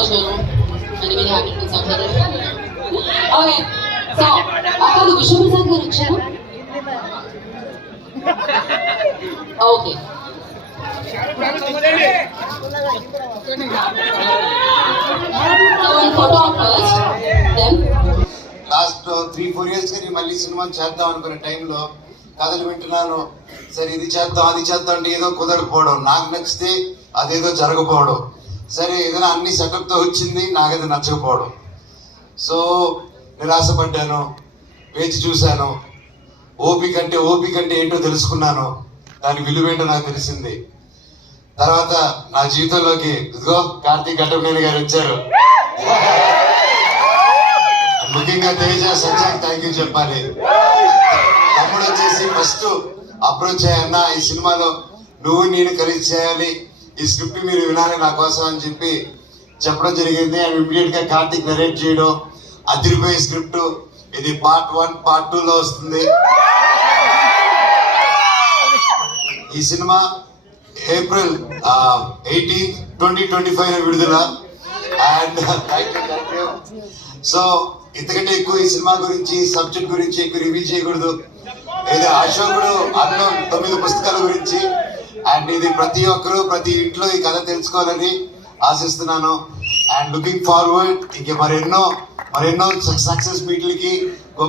Very very happy to some okay so అక్కడ విశ్వప్రసాద్ గారు వచ్చారు okay photo first then last three four years కానీ మళ్ళీ సినిమా చేద్దాం అనుకునే టైంలో కథలు వింటున్నాను. సరే ఇది చేద్దాం అది చేద్దాం అంటే ఏదో కుదరకపోవడం. నాకు నచ్చితే అదేదో జరగకపోవడం. సరే ఏదైనా అన్ని సెటప్తో వచ్చింది నాకైతే నచ్చకపోవడం. సో నిరాశపడ్డాను వేచి చూశాను. ఓపిక అంటే ఓపిక అంటే ఏంటో తెలుసుకున్నాను. దాని విలువేంటో నాకు తెలిసింది. తర్వాత నా జీవితంలోకి ఇదిగో కార్తీక్ అడ్డమనేని గారు వచ్చారు. ముఖ్యంగా తేజ సంజయ్ థ్యాంక్ యూ చెప్పాలి. తమ్ముడు వచ్చేసి ఫస్ట్ అప్రోచ్ అయ్యన్న ఈ సినిమాలో నువ్వు నేను కలిసి చేయాలి ఈ స్క్రిప్ట్ మీరు వినాలి నా కోసం అని చెప్పి చెప్పడం జరిగింది. అండ్ ఇమీడియట్గా కార్తీక్ నరేట్ చేయడం అదిరిపోయే స్క్రిప్ట్. ఇది పార్ట్ వన్ పార్ట్ టూ లో వస్తుంది. ఈ cinema April eighteen twenty twenty five విడుదల. అండ్ సో ఇంతకంటే ఎక్కువ ఈ సినిమా గురించి సబ్జెక్ట్ గురించి ఎక్కువ రివ్యూ చేయకూడదు. ఇది అశోకుడు అన్నం తొమ్మిది పుస్తకాల గురించి అండ్ ఇది ప్రతి ఒక్కరూ ప్రతి ఇంట్లో ఈ కథ తెలుసుకోవాలని ఆశిస్తున్నాను. అండ్ లుకింగ్ ఫార్వర్డ్ ఇంక మరెన్నో మరెన్నో సక్సెస్ మీట్లకి గొప్ప